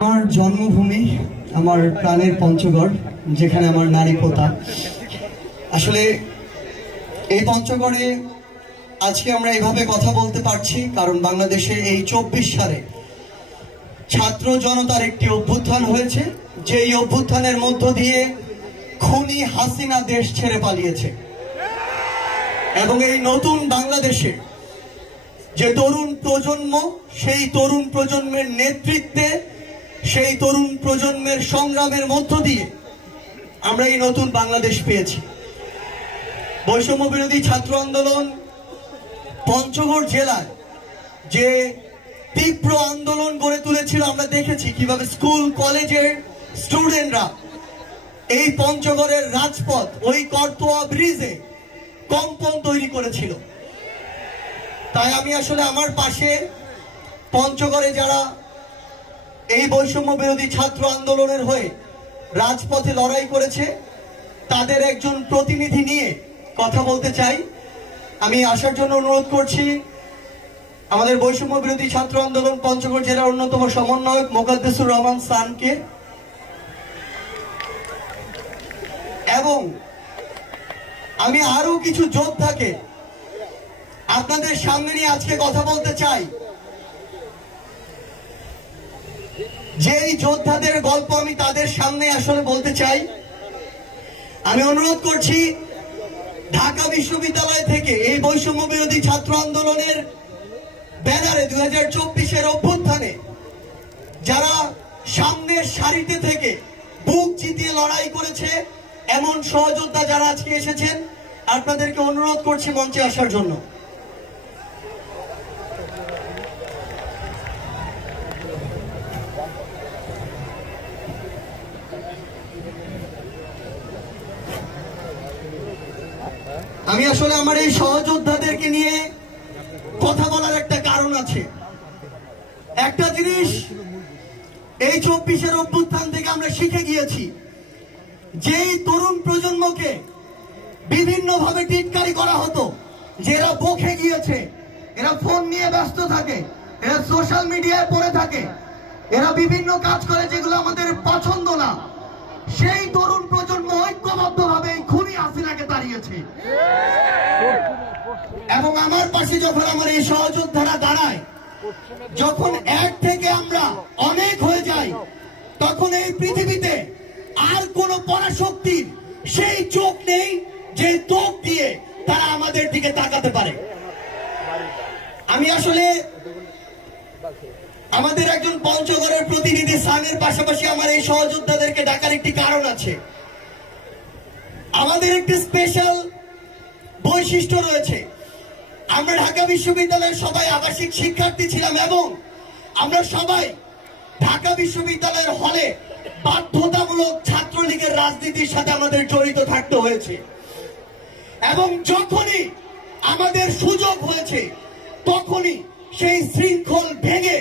আমার জন্মভূমি, আমার প্রাণের পঞ্চগড়, যেখানে আমার নারী পোতা। আসলে এই পঞ্চগড়ে আজকে আমরা এভাবে কথা বলতে পারছি কারণ বাংলাদেশে এই 24 সালে ছাত্র জনতার একটি অভ্যুত্থান হয়েছে, যে এই অভ্যুত্থানের মধ্য দিয়ে খুনি হাসিনা দেশ ছেড়ে পালিয়েছে। এবং এই নতুন বাংলাদেশে যে তরুণ প্রজন্ম, সেই তরুণ প্রজন্মের নেতৃত্বে, সেই তরুণ প্রজন্মের সংগ্রামের মধ্য দিয়ে আমরা এই নতুন বাংলাদেশ পেয়েছি। বৈষম্য বিরোধী ছাত্র আন্দোলন পঞ্চগড় জেলায় যে তীব্র আন্দোলন গড়ে তুলেছিল, আমরা দেখেছি কিভাবে স্কুল কলেজের স্টুডেন্টরা এই পঞ্চগড়ের রাজপথ, ওই করতোয়া ব্রিজে কম্পন তৈরি করেছিল। তাই আমি আসলে আমার পাশে পঞ্চগড়ে যারা এই বৈষম্য বিরোধী ছাত্র আন্দোলনের হয়ে রাজপথে লড়াই করেছে তাদের একজন প্রতিনিধি নিয়ে কথা বলতে চাই। আমি আসার জন্য অনুরোধ করছি আমাদের বৈষম্য বিরোধী ছাত্র আন্দোলন পঞ্চগড় জেলার অন্যতম সমন্বয়ক মোকাদ্দেসুর রহমান সানকে। এবং আমি আরো কিছু যোদ্ধাকে আপনাদের সামনে নিয়ে আজকে কথা বলতে চাই, যেই যোদ্ধাদের গল্প আমি তাদের সামনে আসলে বলতে চাই। আমি অনুরোধ করছি ঢাকা বিশ্ববিদ্যালয় থেকে এই বৈষম্য বিরোধী ছাত্র আন্দোলনের ব্যানারে 2024-এর অভ্যুত্থানে যারা সামনের সারিতে থেকে বুক চিতিয়ে লড়াই করেছে এমন সহযোদ্ধা যারা আজকে এসেছেন, আপনাদেরকে অনুরোধ করছি মঞ্চে আসার জন্য। আমি আসলে আমার এই সহযোদ্ধাদেরকে নিয়ে কথা বলার একটা কারণ আছে। একটা জিনিস এই 24-এর অভ্যুত্থান থেকে আমরা শিখে গিয়েছি, যেই তরুণ প্রজন্মকে বিভিন্ন ভাবে টিটকারি করা হতো, যে এরা বকে গিয়েছে, এরা ফোন নিয়ে ব্যস্ত থাকে, এরা সোশ্যাল মিডিয়ায় পড়ে থাকে, এরা বিভিন্ন কাজ করে যেগুলো আমাদের পছন্দ না, সেই তরুণ প্রজন্ম ঐক্যবদ্ধ ভাবে খুনি হাসিনাকে তাড়িয়েছে। এবং আমার পাশে যখন আমার এই সহযোদ্ধারা দাঁড়ায়, যখন এক থেকে আমরা অনেক হয়ে যাই, তখন এই পৃথিবীতে আর কোন পরাশক্তির সেই চোখ নেই যে চোখ দিয়ে তারা আমাদের দিকে তাকাতে পারে। আমি আসলে আমাদের একজন পঞ্চগড়ের প্রতিনিধি সানের পাশাপাশি আমার এই সহযোদ্ধাদেরকে ডাকার একটি কারণ আছে। আমাদের একটি স্পেশাল বৈশিষ্ট্য রয়েছে। আমরা ঢাকা বিশ্ববিদ্যালয়ের সবাই আবাসিক শিক্ষার্থী ছিলাম এবং আমরা সবাই ঢাকা বিশ্ববিদ্যালয়ের হলে বাধ্যতামূলক ছাত্রলীগের রাজনীতির সাথে আমাদের জড়িত থাকতে হয়েছে। এবং যখনই আমাদের সুযোগ হয়েছে তখনই সেই শৃঙ্খল ভেঙে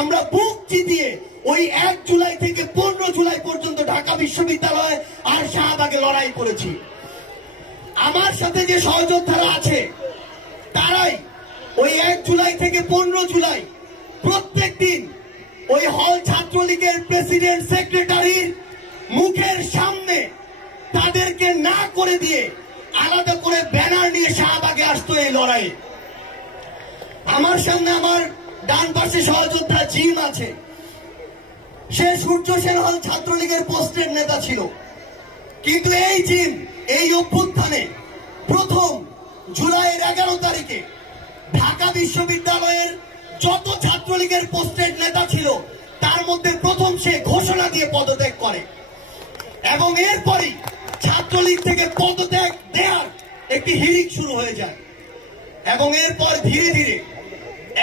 আমরা বুক চিতিয়ে ওই 1 জুলাই থেকে 15 জুলাই পর্যন্ত ঢাকা বিশ্ববিদ্যালয় আর শাহবাগে লড়াই করেছি। আমার সাথে যে সহযোদ্ধারা আছে তারাই ওই 1 জুলাই থেকে 15 জুলাই প্রত্যেক দিন ওই হল ছাত্রলীগের প্রেসিডেন্ট সেক্রেটারির মুখের সামনে তাদেরকে না করে দিয়ে আলাদা করে ব্যানার নিয়ে শাহবাগে আসতো এই লড়াইয়ে। আমার সামনে আমার ডান পাশে সহযোদ্ধা জিম আছে, সে সূর্য সেন হল ছাত্রলীগের পোস্টের নেতা ছিল, কিন্তু এই জিম এই অভ্যুত্থানে প্রথম জুলাইয়ের 11 তারিখে ঢাকা বিশ্ববিদ্যালয়ের যত ছাত্রলীগের পোস্টের নেতা ছিল তার মধ্যে প্রথম সে ঘোষণা দিয়ে পদত্যাগ করে। এবং এরপরই ছাত্রলীগ থেকে পদত্যাগ দেওয়ার একটি হিড়িক শুরু হয়ে যায়। এবং এরপর ধীরে ধীরে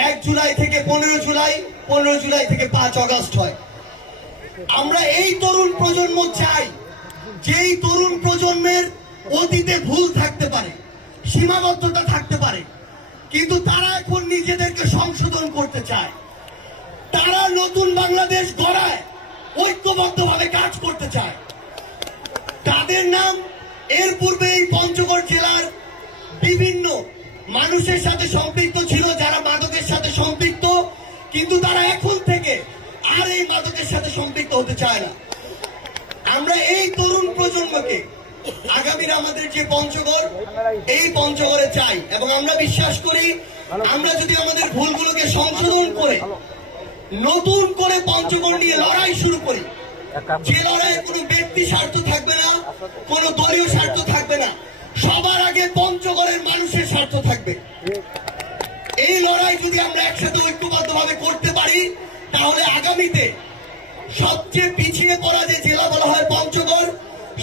1 জুলাই থেকে 15 জুলাই, 15 জুলাই থেকে 5 আগস্ট হয়। আমরা এই তরুণ প্রজন্ম চাই, যেই তরুণ প্রজন্মের অতীতে ভুল থাকতে পারে, সীমাবদ্ধতা থাকতে পারে, কিন্তু তারা এখন নিজেদেরকে সংশোধন করতে চায়। তারা নতুন বাংলাদেশ গড়ায় ঐক্যবদ্ধভাবে কাজ করতে চায়। তাদের নাম এর পূর্বে এই পঞ্চগড় জেলার বিভিন্ন মানুষের সাথে সম্পৃক্ত ছিল, যারা মাদকের সাথে সম্পৃক্ত, কিন্তু তারা এখন থেকে আর এই মাদকের সাথে সম্পৃক্ত হতে চায় না। আমরা এই তরুণ প্রজন্মকে আগামীর আমাদের যে পঞ্চগড়, এই পঞ্চগড়ে চাই এবং আমরা বিশ্বাস করি আমরা যদি আমাদের ভুলগুলোকে সংশোধন করে নতুন করে পঞ্চগড় নিয়ে লড়াই শুরু করি, যে লড়াইয়ে কোনো ব্যক্তি স্বার্থ থাকবে না, কোনো দলীয় স্বার্থ থাকবে না, সবার আগে পঞ্চগড়ের মানুষের স্বার্থ থাকবে। এই লড়াই যদি আমরা একসাথে ঐক্যবদ্ধভাবে করতে পারি, তাহলে আগামীতে সবচেয়ে পিছিয়ে পড়া যে জেলা বলা হয় পঞ্চগড়,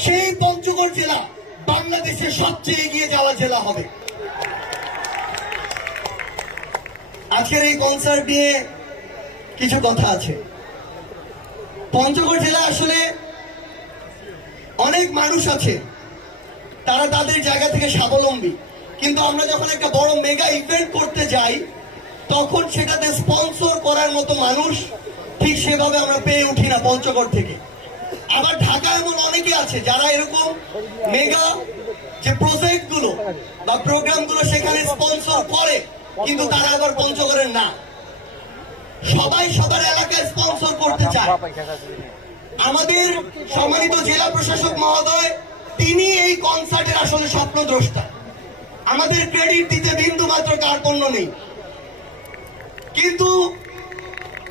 সেই পঞ্চগড় জেলা বাংলাদেশের সবচেয়ে এগিয়ে যাওয়া জেলা হবে। আজকের এই কনসার্ট নিয়ে কিছু কথা আছে। পঞ্চগড় জেলা আসলে অনেক মানুষ আছে, তারা তাদের জায়গা থেকে স্বাবলম্বী, কিন্তু আমরা যখন একটা বড় মেগা ইভেন্ট করতে যাই, তখন সেটাতে স্পন্সর করার মতো মানুষ ঠিক সেভাবে আমরা পেয়ে উঠি না পঞ্চগড় থেকে। আবার ঢাকা এমন অনেকে আছে যারা এরকম মেগা যে প্রজেক্ট গুলো বা প্রোগ্রাম গুলো সেখানে স্পন্সর করে, কিন্তু তারা আবার পঞ্চগড়ের না। সবাই সবার এলাকায় স্পন্সর করতে চায়। আমাদের সম্মানিত জেলা প্রশাসক মহোদয়, তিনি এই কনসার্টের আসলে স্বপ্নদ্রষ্টা। আমাদের ক্রেডিট দিতে বিন্দু মাত্র কার্পণ্য নেই, কিন্তু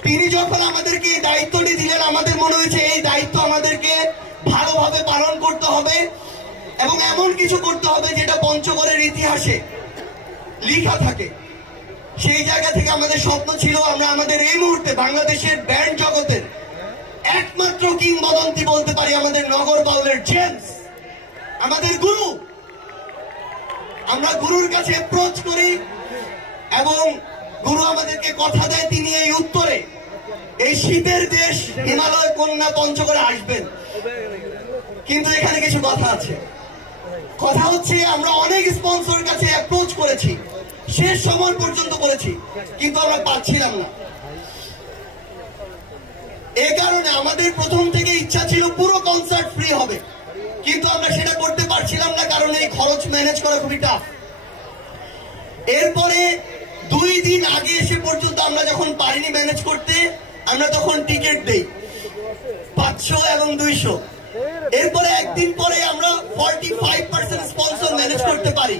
তিনি যখন আমাদেরকে এই দায়িত্বটি দিলেন, আমাদের মনে হয়েছে এই দায়িত্ব আমাদেরকে ভালোভাবে পালন করতে হবে এবং এমন কিছু করতে হবে যেটা পঞ্চগড়ের ইতিহাসে লেখা থাকে। সেই জায়গা থেকে আমাদের স্বপ্ন ছিল আমরা আমাদের এই মুহূর্তে বাংলাদেশের ব্যান্ড জগতের একমাত্র কিংবদন্তি বলতে পারি আমাদের নগর বাউলের জেমস, আমাদের গুরু। আমরা গুরুর কাছে অ্যাপ্রোচ করি এবং গুরু আমাদেরকে কথা দেয় তিনি এই উত্তরে, এই শীতের দেশ হিমালয় কন্যা পঞ্চগড়ে আসবেন। কিন্তু এখানে কিছু কথা আছে। কথা হচ্ছে আমরা অনেক স্পন্সর কাছে অ্যাপ্রোচ করেছি, শেষ সময় পর্যন্ত করেছি, কিন্তু আমরা পাচ্ছিলাম না। এই কারণে আমাদের প্রথম থেকে ইচ্ছা ছিল পুরো কনসার্ট ফ্রি হবে, কিন্তু আমরা সেটা করতে পারছিলাম না, কারণ এই খরচ ম্যানেজ করা খুবই টাফ। এরপরে 2 দিন আগে এসে পর্যন্ত আমরা যখন পারিনি ম্যানেজ করতে, আমরা তখন টিকিট দেই 500 এবং 200। এরপরে একদিন পরে আমরা 45% স্পন্সর ম্যানেজ করতে পারি,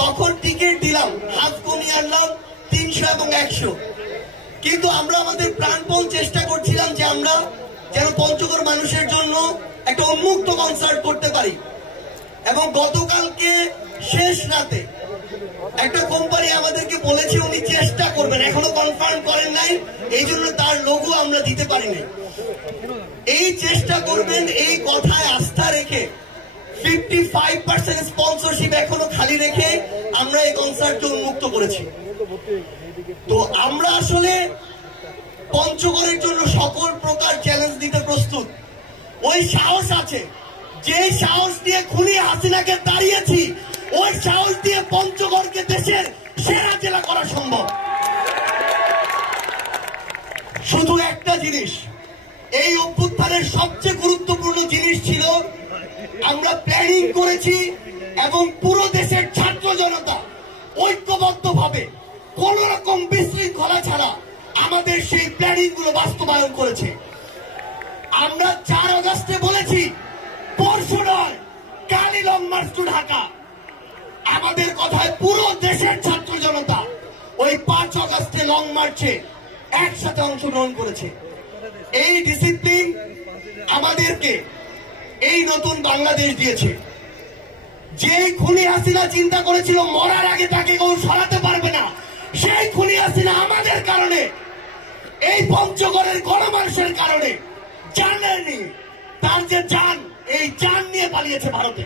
তখন টিকিট দিলাম, হাফ কমিয়ে আনলাম 300 এবং 100। কিন্তু আমরা আমাদের প্রাণপণ চেষ্টা করছিলাম যে আমরা যেন পঞ্চগড় মানুষের জন্য একটা উন্মুক্ত কনসার্ট করতে পারি। এবং গতকালকে শেষ রাতে একটা কোম্পানি আমাদেরকে বলেছে উনি চেষ্টা করবেন, এখনো কনফার্ম করেন নাই, এই জন্য তার লোগো আমরা দিতে পারি নাই। এই চেষ্টা করবেন এই কথায় আস্থা রেখে 55% স্পন্সরশিপ এখনো খালি রেখে আমরা এই কনসার্টকে উন্মুক্ত করেছি। তো আমরা আসলে পঞ্চগড়ের জন্য সকল প্রকার চ্যালেঞ্জ দিতে প্রস্তুত। ওই সাহস আছে, যে সাহস দিয়ে খুনি হাসিনাকে দাঁড়িয়েছি, ওই সাহস দিয়ে পঞ্চগড়কে দেশের সেরা জেলা করা সম্ভব। শুধু একটা জিনিস, এই অভ্যুত্থানের সবচেয়ে গুরুত্বপূর্ণ জিনিস ছিল আমরা প্ল্যানিং করেছি এবং পুরো দেশের ছাত্র জনতা ঐক্যবদ্ধভাবে কোন রকম বিশৃঙ্খলা ছাড়া আমাদের সেই প্ল্যানিং গুলো বাস্তবায়ন করেছে। আমরা 4 আগস্টে বলেছি পরশু নয়, কালই লং মার্চ টু ঢাকা। আমাদের কথায় পুরো দেশের ছাত্র জনতা ওই 5 আগস্টে লং মার্চে একসাথে অংশগ্রহণ করেছে। এই ডিসিপ্লিন আমাদেরকে এই নতুন বাংলাদেশ দিয়েছে। যে খুনি হাসিনা চিন্তা করেছিল মরার আগে তাকে কেউ সরাতে পারবে না, সেই খুনি হাসিনা আমাদের কারণে, এই পঞ্চগড়ের গণমানুষের কারণে জানেনি, তার যে জান, এই জান নিয়ে পালিয়েছে ভারতে।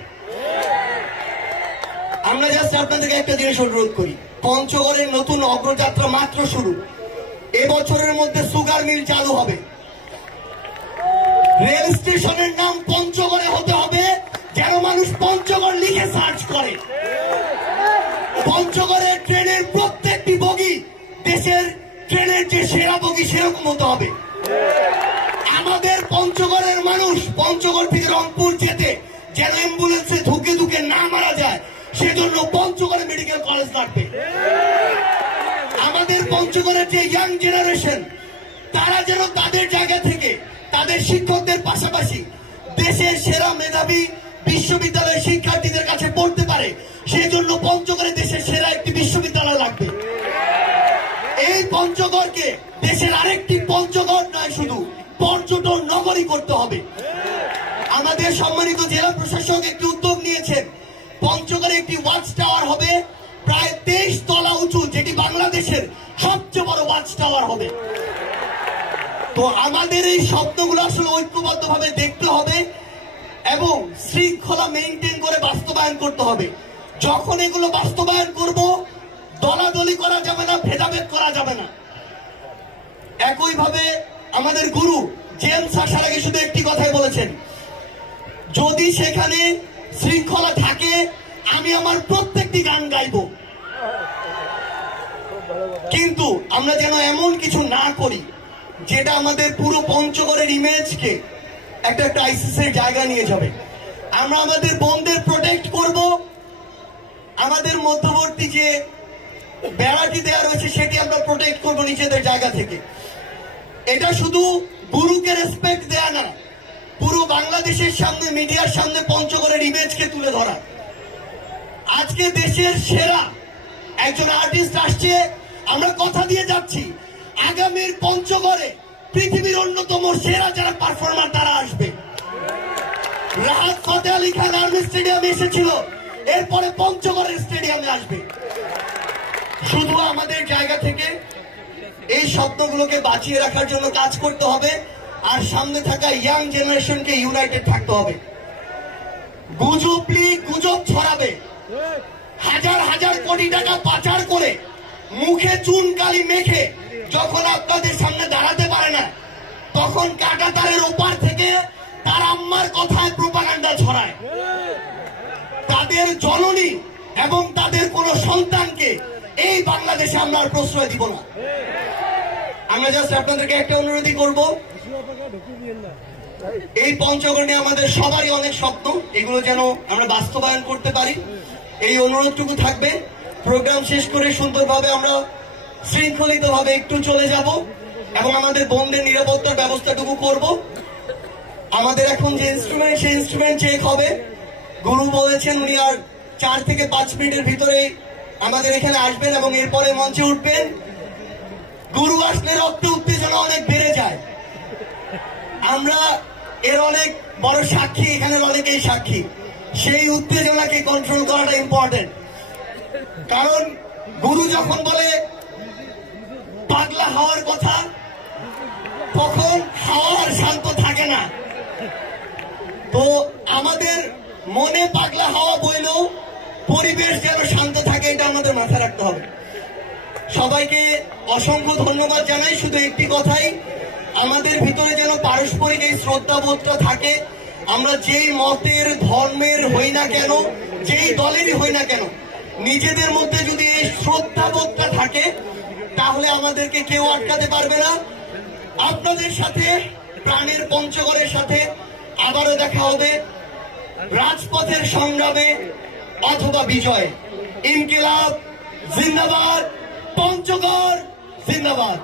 আমরা জাস্ট আপনাদেরকে একটা জিনিস অনুরোধ করি, পঞ্চগড়ের নতুন অগ্রযাত্রা মাত্র শুরু। এবছরের মধ্যে সুগার মিল চালু হবে, রেল স্টেশনের নাম পঞ্চগড়ে হতে হবে, যেন মানুষ পঞ্চগড় লিখে সার্চ করে। পঞ্চগড়ের ট্রেনের প্রত্যেকটি বগি দেশের ট্রেনের যে সেরা বগি সেরকম হতে হবে। আমাদের পঞ্চগড়ের মানুষ পঞ্চগড় থেকে রংপুর যেতে যেন অ্যাম্বুলেন্সে ধুকে ধুকে না মারা যায়, সেজন্য পঞ্চগড়ে মেডিকেল কলেজ লাগবে। আমাদের পঞ্চগড়ের যে ইয়াং জেনারেশন তারা যেন তাদের জায়গা থেকে তাদের শিক্ষকদের পাশাপাশি দেশের সেরা মেধাবী বিশ্ববিদ্যালয়ের শিক্ষার্থীদের কাছে পড়তে পারে, সেই জন্য পঞ্চগড়ে দেশের সেরা একটি বিশ্ববিদ্যালয় লাগবে। এই পঞ্চগড়কে দেশের আরেকটি পঞ্চগড় নয়, শুধু পর্যটন নগরী করতে হবে। আমাদের সম্মানিত জেলা প্রশাসক একটি উদ্যোগ নিয়েছেন, পঞ্চগড়ে একটি ওয়াচ টাওয়ার হবে প্রায় 23 তলা উঁচু, যেটি বাংলাদেশের সবচেয়ে বড় ওয়াচ টাওয়ার হবে। তো আমাদের এই স্বপ্নগুলো আসলে ঐক্যবদ্ধভাবে দেখতে হবে এবং শৃঙ্খলা মেইনটেইন করে বাস্তবায়ন করতে হবে। যখন এগুলো বাস্তবায়ন করব, দলাদলি করা যাবে না, ভেদাভেদ করা যাবে না। একইভাবে আমাদের গুরু জেমস আসার আগে শুধু একটি কথাই বলেছেন, যদি সেখানে শৃঙ্খলা থাকে আমি আমার প্রত্যেকটি গান গাইব, কিন্তু আমরা যেন এমন কিছু না করি যেটা আমাদের পুরো পঞ্চগড়ের ইমেজকে একটা ক্রাইসিসের জায়গা নিয়ে যাবে। আমরা আমাদের বোনদের প্রোটেক্ট করব, আমাদের মধ্যবর্তী যে বেড়াটি দেওয়া রয়েছে সেটি আমরা প্রোটেক্ট করব নিজেদের জায়গা থেকে। এটা শুধু গুরুকে রেসপেক্ট দেয়া না, পুরো বাংলাদেশের সামনে, মিডিয়ার সামনে পঞ্চগড়ের ইমেজকে তুলে ধরা। আজকে দেশের সেরা একজন আর্টিস্ট আসছে, আমরা কথা দিয়ে যাচ্ছি আগামীর পঞ্চগড়ে পৃথিবীর অন্যতম সেরা যারা পারফর্মার তারা আসবে। রাহাত ফতেহ আলী খান আর্মি স্টেডিয়ামে এসেছিল, এরপরে পঞ্চগড়ের স্টেডিয়ামে আসবে। শুধু আমাদের জায়গা থেকে এই স্বপ্নগুলোকে বাঁচিয়ে রাখার জন্য কাজ করতে হবে, আর সামনে থাকা ইয়াং জেনারেশনকে ইউনাইটেড থাকতে হবে। গুজব ছড়াবে, হাজার হাজার কোটি টাকা পাচার করে মুখে চুন কালি মেখে যখন আপনাদের সামনে দাঁড়াতে পারে না, তখন কাঁটা তারের ওপার থেকে তার আম্মার কথায় প্রোপাগান্ডা ছড়ায়। তাদের জননী এবং তাদের কোন সন্তানকে এই বাংলাদেশে আমরা আর প্রশ্রয় দিব না। আমরা জাস্ট আপনাদেরকে একটা অনুরোধই করব, এই পঞ্চগড় নিয়ে আমাদের সবারই অনেক স্বপ্ন, এগুলো যেন আমরা বাস্তবায়ন করতে পারি, এই অনুরোধটুকু থাকবে। প্রোগ্রাম শেষ করে সুন্দরভাবে আমরা শৃঙ্খলিতভাবে একটু চলে যাব এবং আমাদের বোনদের নিরাপত্তার ব্যবস্থাটুকু করব। আমাদের এখন যে ইনস্ট্রুমেন্ট, সেই ইনস্ট্রুমেন্ট চেক হবে। গুরু বলেছেন উনি আর 4 থেকে 5 মিনিটের ভিতরে আমাদের এখানে আসবেন এবং এরপরে মঞ্চে উঠবেন। গুরু আসলে রক্তে উত্তেজনা অনেক বেড়ে যায়, আমরা এর অনেক বড় সাক্ষী, এখানের অনেকেই সাক্ষী। সেই উত্তেজনাকে কন্ট্রোল করাটা ইম্পর্টেন্ট, কারণ গুরু যখন বলে পাগলা হওয়ার কথা, তখন হাওয়া আর শান্ত থাকে না। তো আমাদের মনে পাগলা হাওয়া বইলেও পরিবেশ যেন শান্ত থাকে, এটা আমাদের মাথায় রাখতে হবে। সবাইকে অসংখ্য ধন্যবাদ জানাই। শুধু একটি কথাই, আমাদের ভিতরে যেন পারস্পরিক এই শ্রদ্ধাবোধটা থাকে। আমরা যেই মতের ধর্মের হই না কেন, যেই দলেরই হই না কেন, নিজেদের মধ্যে যদি এই শ্রদ্ধাবোধটা থাকে তাহলে আমাদেরকে কেউ আটকাতে পারবে না। আপনাদের সাথে, প্রাণের পঞ্চগড়ের সাথে আবারও দেখা হবে রাজপথের সংগ্রামে অথবা বিজয়। ইনকিলাব জিন্দাবাদ, পঞ্চগড় জিন্দাবাদ।